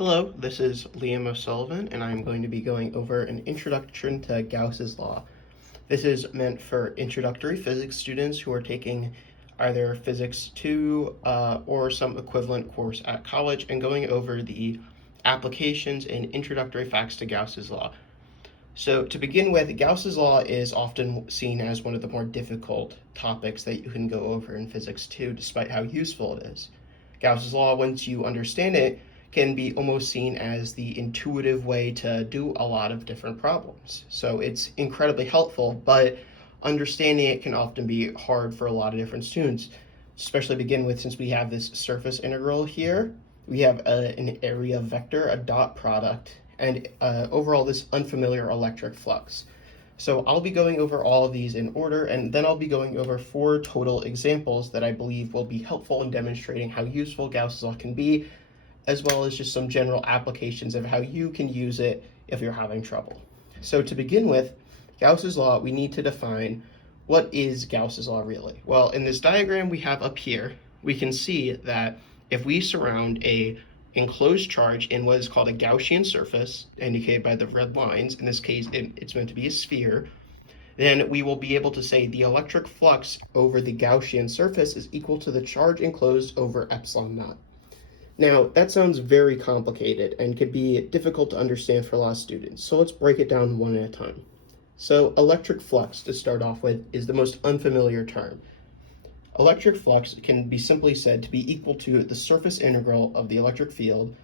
Hello, this is Liam O'Sullivan, and I'm going to be going over an introduction to Gauss's law. This is meant for introductory physics students who are taking either Physics 2 or some equivalent course at college and going over the applications and introductory facts to Gauss's law. So to begin with, Gauss's law is often seen as one of the more difficult topics that you can go over in Physics 2, despite how useful it is. Gauss's law, once you understand it, can be almost seen as the intuitive way to do a lot of different problems. So it's incredibly helpful, but understanding it can often be hard for a lot of different students, especially to begin with, since we have this surface integral here. We have an area vector, a dot product, and overall this unfamiliar electric flux. So I'll be going over all of these in order, and then I'll be going over 4 total examples that I believe will be helpful in demonstrating how useful Gauss's law can be, as well as just some general applications of how you can use it if you're having trouble. So to begin with, Gauss's law, we need to define what is Gauss's law really. Well, in this diagram we have up here, we can see that if we surround a enclosed charge in what is called a Gaussian surface, indicated by the red lines, in this case it's meant to be a sphere, then we will be able to say the electric flux over the Gaussian surface is equal to the charge enclosed over epsilon naught. Now, that sounds very complicated and could be difficult to understand for a lot of students, so let's break it down one at a time. So electric flux, to start off with, is the most unfamiliar term. Electric flux can be simply said to be equal to the surface integral of the electric field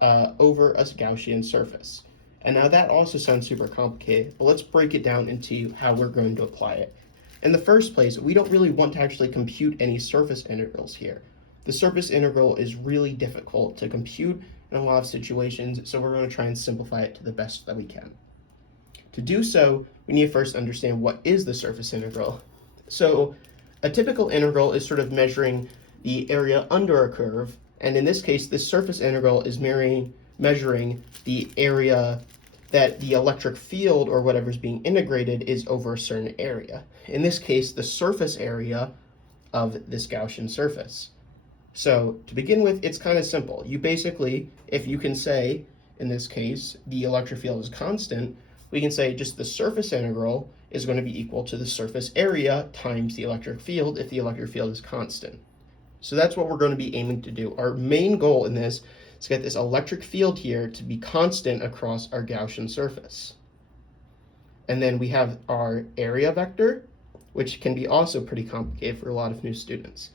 over a Gaussian surface. And now that also sounds super complicated, but let's break it down into how we're going to apply it. In the first place, we don't really want to actually compute any surface integrals here. The surface integral is really difficult to compute in a lot of situations, so we're going to try and simplify it to the best that we can. To do so, we need to first understand what is the surface integral. So a typical integral is sort of measuring the area under a curve, and in this case, the surface integral is measuring the area that the electric field or whatever is being integrated is over a certain area. In this case, the surface area of this Gaussian surface. So to begin with, it's kind of simple. You basically, if you can say, in this case, the electric field is constant, we can say just the surface integral is going to be equal to the surface area times the electric field if the electric field is constant. So that's what we're going to be aiming to do. Our main goal in this is to get this electric field here to be constant across our Gaussian surface. And then we have our area vector, which can be also pretty complicated for a lot of new students.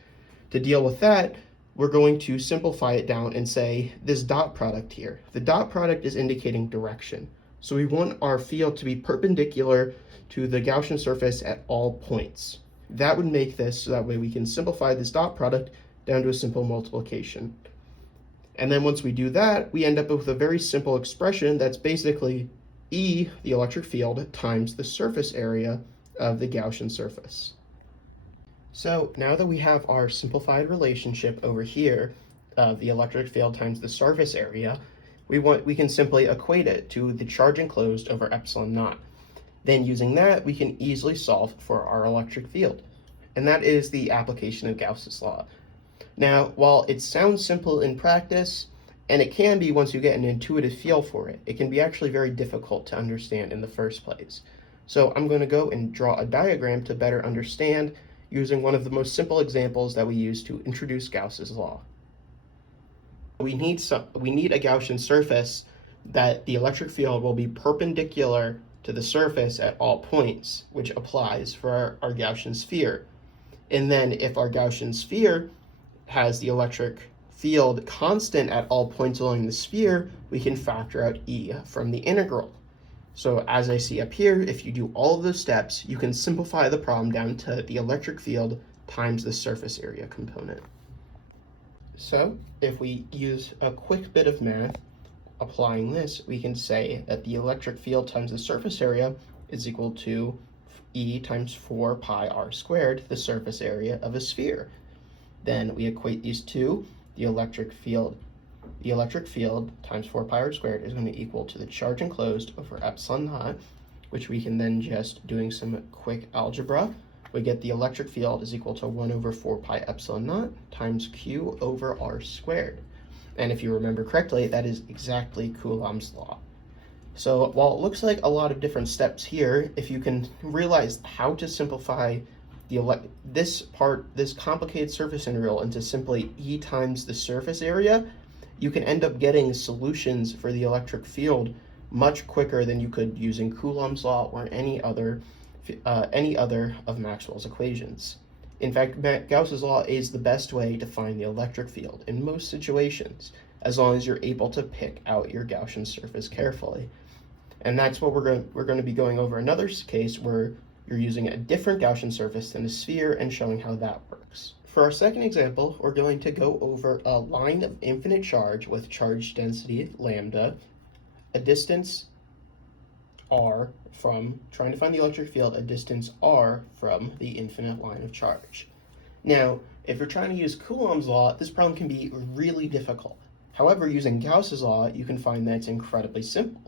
To deal with that, we're going to simplify it down and say this dot product here. The dot product is indicating direction. So we want our field to be perpendicular to the Gaussian surface at all points. That would make this so that way we can simplify this dot product down to a simple multiplication. And then once we do that, we end up with a very simple expression that's basically E, the electric field, times the surface area of the Gaussian surface. So now that we have our simplified relationship over here of the electric field times the surface area, we can simply equate it to the charge enclosed over epsilon naught. Then using that, we can easily solve for our electric field. And that is the application of Gauss's law. Now, while it sounds simple in practice, and it can be once you get an intuitive feel for it, it can be actually very difficult to understand in the first place. So I'm going to go and draw a diagram to better understand using one of the most simple examples that we use to introduce Gauss's law. We need a Gaussian surface that the electric field will be perpendicular to the surface at all points, which applies for our Gaussian sphere. And then if our Gaussian sphere has the electric field constant at all points along the sphere, we can factor out E from the integral. So as I see up here, if you do all of those steps, you can simplify the problem down to the electric field times the surface area component. So if we use a quick bit of math, applying this, we can say that the electric field times the surface area is equal to E times 4 pi r squared, the surface area of a sphere. Then we equate these two, the electric field times 4 pi r squared is going to equal to the charge enclosed over epsilon naught, which we can then just, doing some quick algebra, we get the electric field is equal to 1 over 4 pi epsilon naught times q over r squared. And if you remember correctly, that is exactly Coulomb's law. So while it looks like a lot of different steps here, if you can realize how to simplify this complicated surface integral into simply E times the surface area, you can end up getting solutions for the electric field much quicker than you could using Coulomb's law or any other of Maxwell's equations. In fact, Gauss's law is the best way to find the electric field in most situations, as long as you're able to pick out your Gaussian surface carefully. And that's what we're going to be going over another case where you're using a different Gaussian surface than a sphere and showing how that works. For our second example, we're going to go over a line of infinite charge with charge density lambda, a distance r from, trying to find the electric field, a distance r from the infinite line of charge. Now, if you're trying to use Coulomb's law, this problem can be really difficult. However, using Gauss's law, you can find that it's incredibly simple.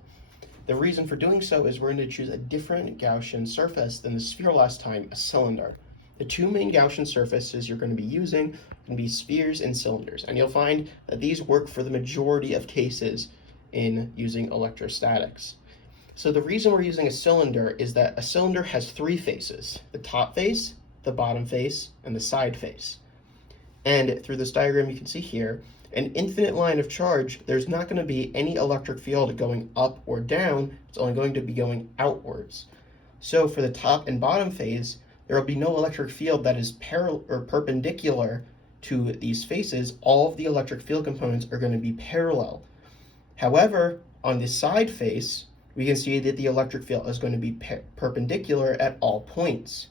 The reason for doing so is we're going to choose a different Gaussian surface than the sphere last time, a cylinder. The two main Gaussian surfaces you're going to be using are going to be spheres and cylinders, and you'll find that these work for the majority of cases in using electrostatics. So the reason we're using a cylinder is that a cylinder has three faces: the top face, the bottom face, and the side face. And through this diagram you can see here, an infinite line of charge, there's not going to be any electric field going up or down, it's only going to be going outwards. So for the top and bottom phase, there will be no electric field that is perpendicular to these faces. All of the electric field components are going to be parallel. However, on the side face, we can see that the electric field is going to be perpendicular at all points.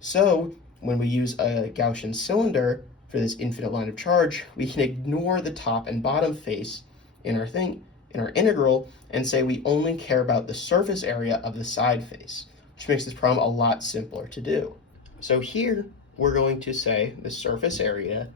So when we use a Gaussian cylinder for this infinite line of charge, we can ignore the top and bottom face in our integral and say we only care about the surface area of the side face, which makes this problem a lot simpler to do. So here we're going to say the surface area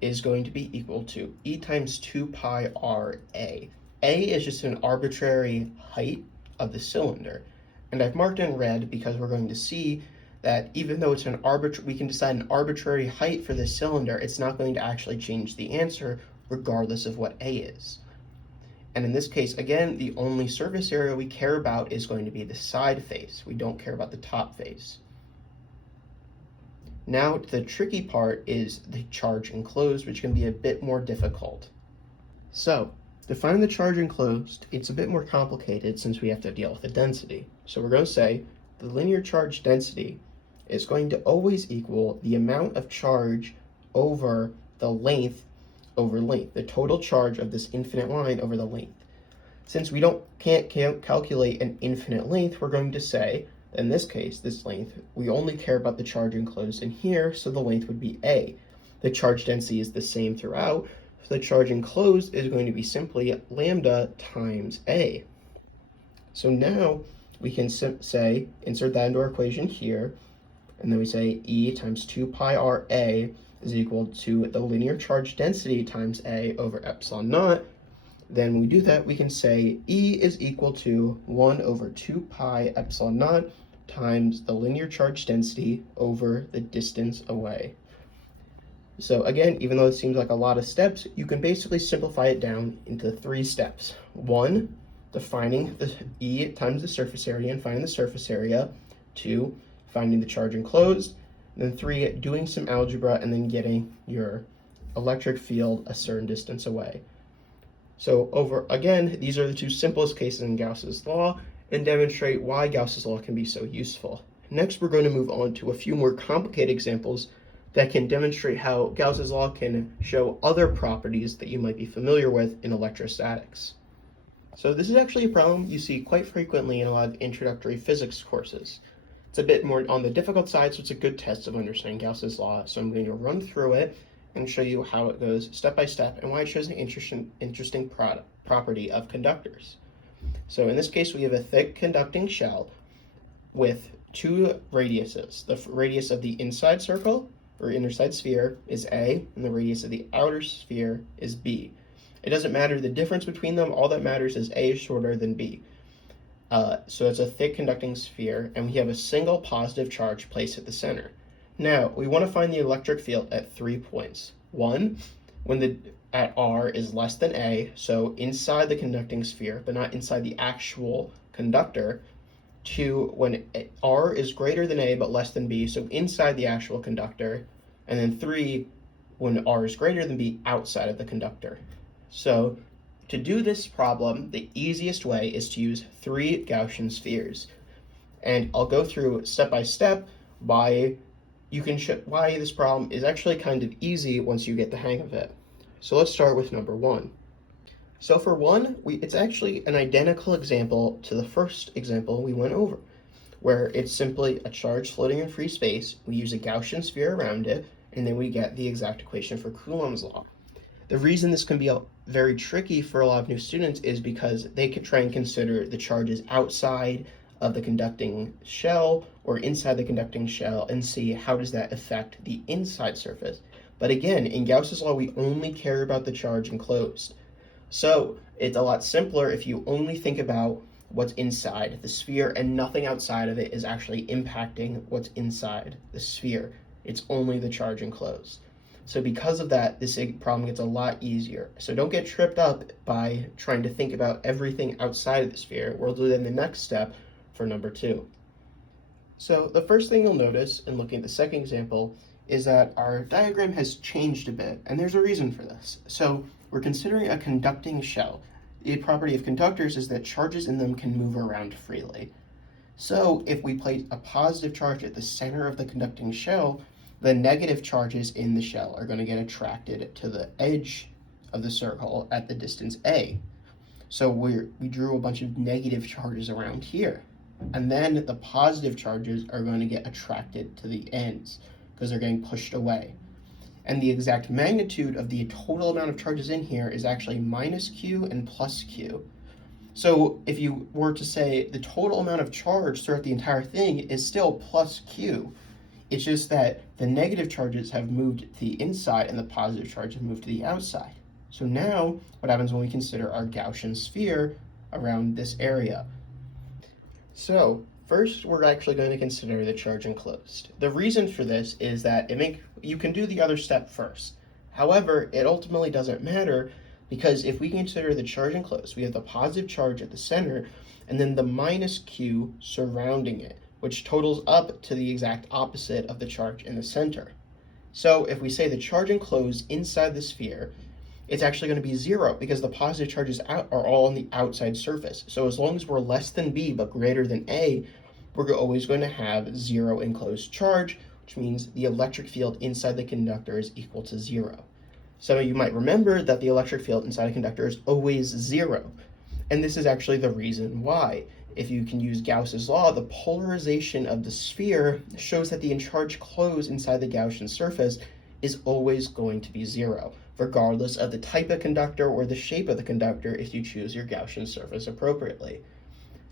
is going to be equal to E times 2 pi r A. A is just an arbitrary height of the cylinder, and I've marked in red because we're going to see that even though it's we can decide an arbitrary height for this cylinder, it's not going to actually change the answer regardless of what A is. And in this case, again, the only surface area we care about is going to be the side face. We don't care about the top face. Now, the tricky part is the charge enclosed, which can be a bit more difficult. So, to find the charge enclosed, it's a bit more complicated since we have to deal with the density. So we're going to say the linear charge density is going to always equal the amount of charge over the length over length, the total charge of this infinite line over the length. Since we can't calculate an infinite length, we're going to say, in this case, this length, we only care about the charge enclosed in here, so the length would be A. The charge density is the same throughout, so the charge enclosed is going to be simply lambda times A. So now we can say, insert that into our equation here, and then we say E times 2 pi r A is equal to the linear charge density times A over epsilon naught. Then when we do that, we can say E is equal to 1 over 2 pi epsilon naught times the linear charge density over the distance away. So again, even though it seems like a lot of steps, you can basically simplify it down into 3 steps. 1, defining the E times the surface area and finding the surface area. 2, finding the charge enclosed. And then 3, doing some algebra and then getting your electric field a certain distance away. So again, these are the 2 simplest cases in Gauss's law and demonstrate why Gauss's law can be so useful. Next, we're going to move on to a few more complicated examples that can demonstrate how Gauss's law can show other properties that you might be familiar with in electrostatics. So this is actually a problem you see quite frequently in a lot of introductory physics courses. It's a bit more on the difficult side, so it's a good test of understanding Gauss's law. So I'm going to run through it and show you how it goes step by step and why it shows an interesting property of conductors. So in this case, we have a thick conducting shell with 2 radiuses. The radius of the inside circle or inner side sphere is A, and the radius of the outer sphere is B. It doesn't matter the difference between them. All that matters is A is shorter than B. So it's a thick conducting sphere, and we have a single positive charge placed at the center. Now, we want to find the electric field at 3 points. 1, when the at R is less than A, so inside the conducting sphere, but not inside the actual conductor, to when R is greater than A but less than B, so inside the actual conductor, and then 3 when R is greater than B outside of the conductor. So to do this problem, the easiest way is to use 3 Gaussian spheres. And I'll go through step by step why why this problem is actually kind of easy once you get the hang of it. So let's start with number 1. So for 1, it's actually an identical example to the first example we went over, where it's simply a charge floating in free space. We use a Gaussian sphere around it, and then we get the exact equation for Coulomb's law. The reason this can be very tricky for a lot of new students is because they could try and consider the charges outside of the conducting shell or inside the conducting shell and see how does that affect the inside surface. But again, in Gauss's law, we only care about the charge enclosed. So it's a lot simpler if you only think about what's inside the sphere and nothing outside of it is actually impacting what's inside the sphere. It's only the charge enclosed. So because of that, this problem gets a lot easier. So don't get tripped up by trying to think about everything outside of the sphere. We'll do that in the next step for number 2. So the first thing you'll notice in looking at the second example is that our diagram has changed a bit, and there's a reason for this. So we're considering a conducting shell. The property of conductors is that charges in them can move around freely. So if we place a positive charge at the center of the conducting shell, the negative charges in the shell are going to get attracted to the edge of the circle at the distance A. So we drew a bunch of negative charges around here. And then the positive charges are going to get attracted to the ends because they're getting pushed away. And the exact magnitude of the total amount of charges in here is actually minus Q and plus Q. So if you were to say the total amount of charge throughout the entire thing is still plus Q, it's just that the negative charges have moved to the inside and the positive charges have moved to the outside. So now what happens when we consider our Gaussian sphere around this area? So first, we're actually going to consider the charge enclosed. The reason for this is that you can do the other step first. However, it ultimately doesn't matter because if we consider the charge enclosed, we have the positive charge at the center and then the minus Q surrounding it, which totals up to the exact opposite of the charge in the center. So if we say the charge enclosed inside the sphere, it's actually going to be 0 because the positive charges are all on the outside surface. So as long as we're less than B but greater than A, we're always going to have 0 enclosed charge, which means the electric field inside the conductor is equal to 0. So you might remember that the electric field inside a conductor is always 0. And this is actually the reason why. If you can use Gauss's law, the polarization of the sphere shows that the charge closed inside the Gaussian surface is always going to be 0, regardless of the type of conductor or the shape of the conductor if you choose your Gaussian surface appropriately.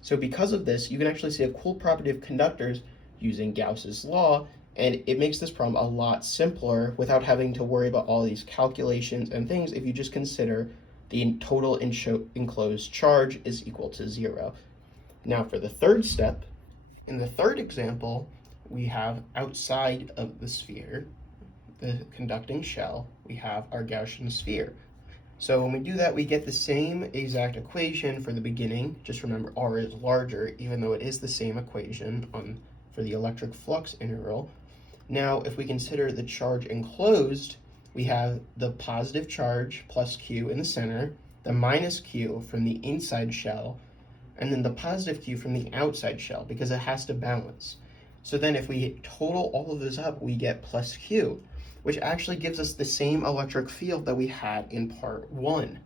So because of this, you can actually see a cool property of conductors using Gauss's law, and it makes this problem a lot simpler without having to worry about all these calculations and things if you just consider the total enclosed charge is equal to 0. Now for the third step, in the third example, we have outside of the sphere, the conducting shell, we have our Gaussian sphere. So when we do that, we get the same exact equation for the beginning. Just remember R is larger, even though it is the same equation for the electric flux integral. Now, if we consider the charge enclosed, we have the positive charge plus Q in the center, the minus Q from the inside shell, and then the positive Q from the outside shell because it has to balance. So then if we total all of this up, we get plus Q, which actually gives us the same electric field that we had in part 1.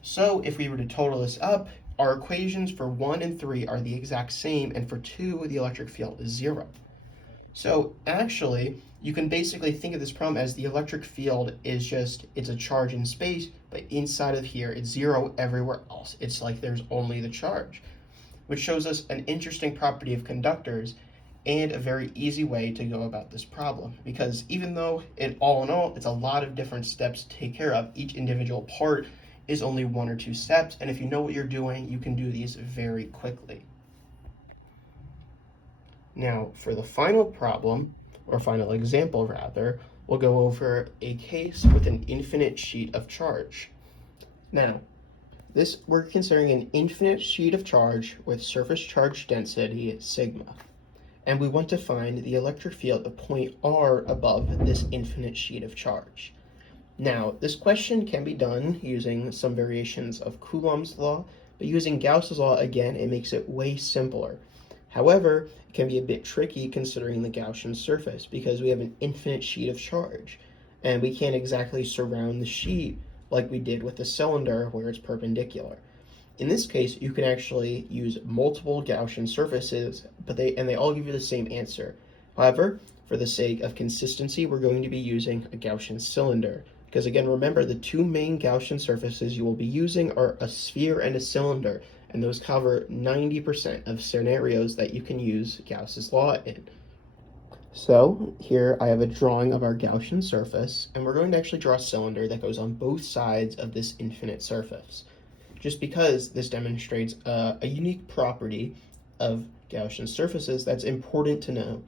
So if we were to total this up, our equations for 1 and 3 are the exact same, and for 2, the electric field is 0. So actually, you can basically think of this problem as the electric field is it's a charge in space, but inside of here, it's 0 everywhere else. It's like there's only the charge, which shows us an interesting property of conductors and a very easy way to go about this problem. Because even though all in all, it's a lot of different steps to take care of, each individual part is only 1 or 2 steps, and if you know what you're doing, you can do these very quickly. Now, for the final problem, or final example rather, we'll go over a case with an infinite sheet of charge. Now, we're considering an infinite sheet of charge with surface charge density sigma. And we want to find the electric field at point R above this infinite sheet of charge. Now, this question can be done using some variations of Coulomb's law, but using Gauss's law, again, it makes it way simpler. However, it can be a bit tricky considering the Gaussian surface because we have an infinite sheet of charge, and we can't exactly surround the sheet like we did with the cylinder where it's perpendicular. In this case, you can actually use multiple Gaussian surfaces, but they all give you the same answer. However, for the sake of consistency, we're going to be using a Gaussian cylinder. Because again, remember, the two main Gaussian surfaces you will be using are a sphere and a cylinder, and those cover 90% of scenarios that you can use Gauss's law in. So here I have a drawing of our Gaussian surface, and we're going to actually draw a cylinder that goes on both sides of this infinite surface, just because this demonstrates a unique property of Gaussian surfaces that's important to know.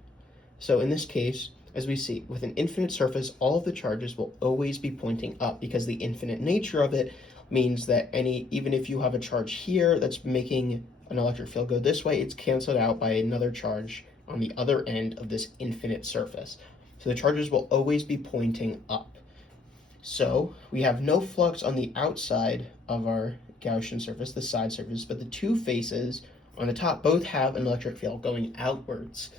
So in this case, as we see, with an infinite surface, all of the charges will always be pointing up because the infinite nature of it means that even if you have a charge here that's making an electric field go this way, it's canceled out by another charge on the other end of this infinite surface. So the charges will always be pointing up. So we have no flux on the outside of our Gaussian surface, the side surface, but the two faces on the top both have an electric field going outwards.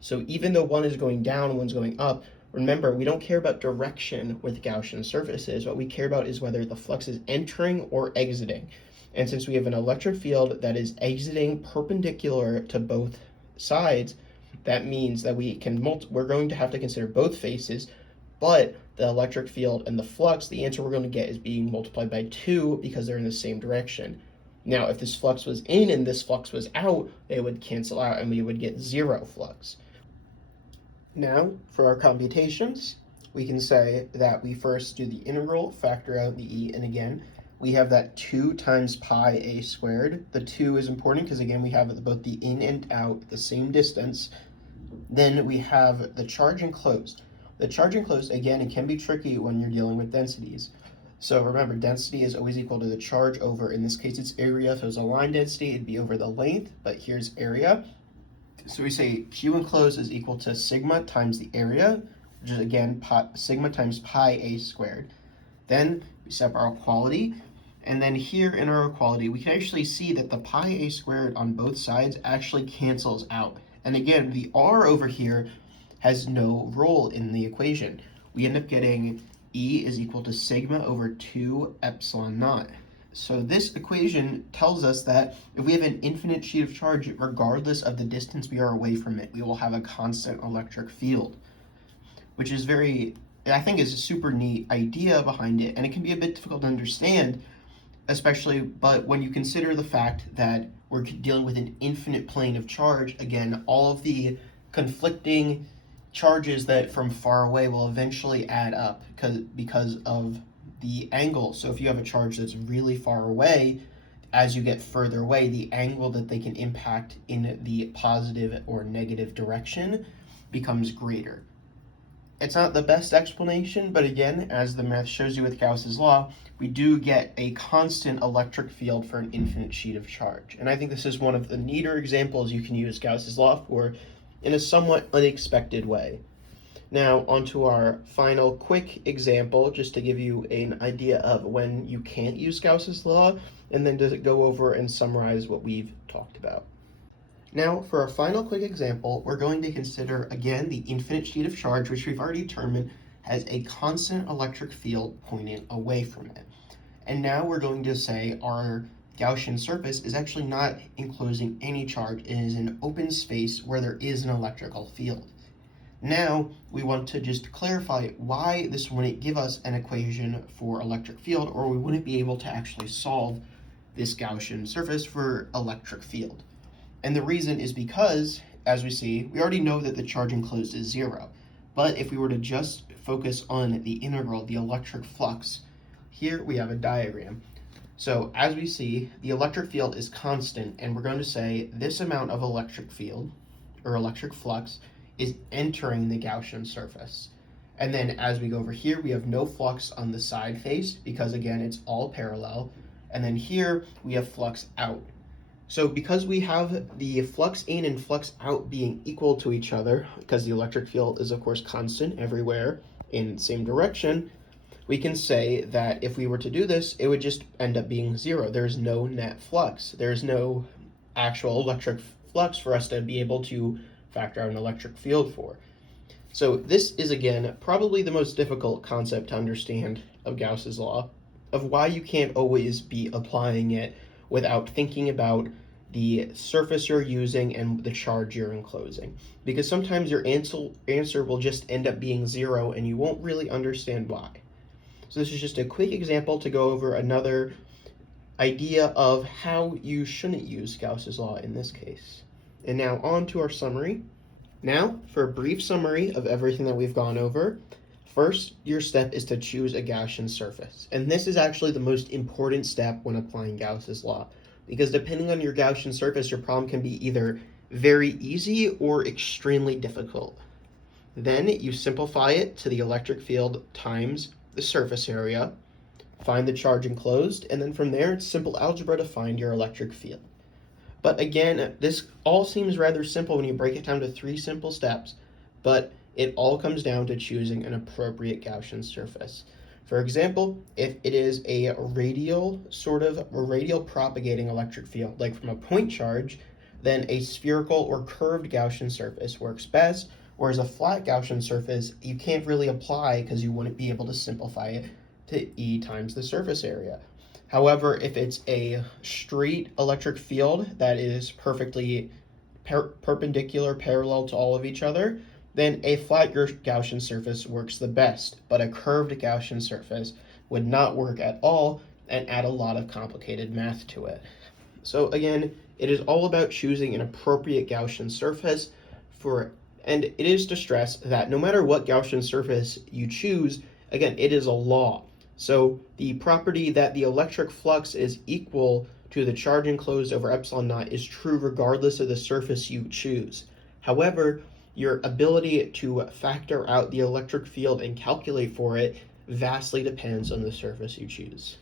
So even though one is going down and one's going up, remember, we don't care about direction with Gaussian surfaces. What we care about is whether the flux is entering or exiting. And since we have an electric field that is exiting perpendicular to both sides, that means that we're going to have to consider both faces, but the electric field and the flux, the answer we're going to get is being multiplied by 2 because they're in the same direction. Now, if this flux was in and this flux was out, they would cancel out and we would get 0 flux. Now, for our computations, we can say that we first do the integral, factor out the e, and again, we have that 2 times pi a squared. The 2 is important because, again, we have both the in and out the same distance. Then we have the charge enclosed. The charge enclosed, again, it can be tricky when you're dealing with densities. So remember, density is always equal to the charge over, in this case, it's area. If it was a line density, it'd be over the length, but here's area. So we say Q enclosed is equal to sigma times the area, which is again sigma times pi a squared. Then we set up our equality, and then here in our equality, we can actually see that the pi a squared on both sides actually cancels out. And again, the r over here has no role in the equation. We end up getting E is equal to sigma over 2 epsilon naught. So this equation tells us that if we have an infinite sheet of charge, regardless of the distance we are away from it, we will have a constant electric field, which is I think is a super neat idea behind it, and it can be a bit difficult to understand, but when you consider the fact that we're dealing with an infinite plane of charge, again, all of the conflicting charges that from far away will eventually add up because of the angle. So if you have a charge that's really far away, as you get further away, the angle that they can impact in the positive or negative direction becomes greater. It's not the best explanation, but again, as the math shows you with Gauss's law, we do get a constant electric field for an infinite sheet of charge. And I think this is one of the neater examples you can use Gauss's law for in a somewhat unexpected way. Now, onto our final quick example, just to give you an idea of when you can't use Gauss's law, and then to go over and summarize what we've talked about. Now, for our final quick example, we're going to consider, again, the infinite sheet of charge, which we've already determined has a constant electric field pointing away from it. And now we're going to say our Gaussian surface is actually not enclosing any charge. It is an open space where there is an electrical field. Now, we want to just clarify why this wouldn't give us an equation for electric field, or we wouldn't be able to actually solve this Gaussian surface for electric field. And the reason is because, as we see, we already know that the charge enclosed is 0. But if we were to just focus on the integral, the electric flux, here we have a diagram. So as we see, the electric field is constant, and we're going to say this amount of electric field, or electric flux, is entering the Gaussian surface. And then as we go over here, we have no flux on the side face because again, it's all parallel. And then here we have flux out. So because we have the flux in and flux out being equal to each other, because the electric field is of course constant everywhere in the same direction, we can say that if we were to do this, it would just end up being zero. There's no net flux. There's no actual electric flux for us to be able to factor out an electric field for. So this is, again, probably the most difficult concept to understand of Gauss's law, of why you can't always be applying it without thinking about the surface you're using and the charge you're enclosing. Because sometimes your answer will just end up being zero and you won't really understand why. So this is just a quick example to go over another idea of how you shouldn't use Gauss's law in this case. And now on to our summary. Now, for a brief summary of everything that we've gone over, first, your step is to choose a Gaussian surface. And this is actually the most important step when applying Gauss's law, because depending on your Gaussian surface, your problem can be either very easy or extremely difficult. Then you simplify it to the electric field times the surface area, find the charge enclosed, and then from there, it's simple algebra to find your electric field. But again, this all seems rather simple when you break it down to 3 simple steps, but it all comes down to choosing an appropriate Gaussian surface. For example, if it is a radial propagating electric field, like from a point charge, then a spherical or curved Gaussian surface works best, whereas a flat Gaussian surface you can't really apply because you wouldn't be able to simplify it to E times the surface area. However, if it's a straight electric field that is perfectly perpendicular, parallel to all of each other, then a flat Gaussian surface works the best, but a curved Gaussian surface would not work at all and add a lot of complicated math to it. So again, it is all about choosing an appropriate Gaussian surface and it is to stress that no matter what Gaussian surface you choose, again, it is a law. So the property that the electric flux is equal to the charge enclosed over epsilon naught is true regardless of the surface you choose. However, your ability to factor out the electric field and calculate for it vastly depends on the surface you choose.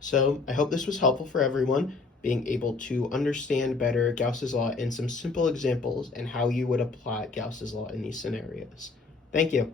So I hope this was helpful for everyone, being able to understand better Gauss's law in some simple examples and how you would apply Gauss's law in these scenarios. Thank you.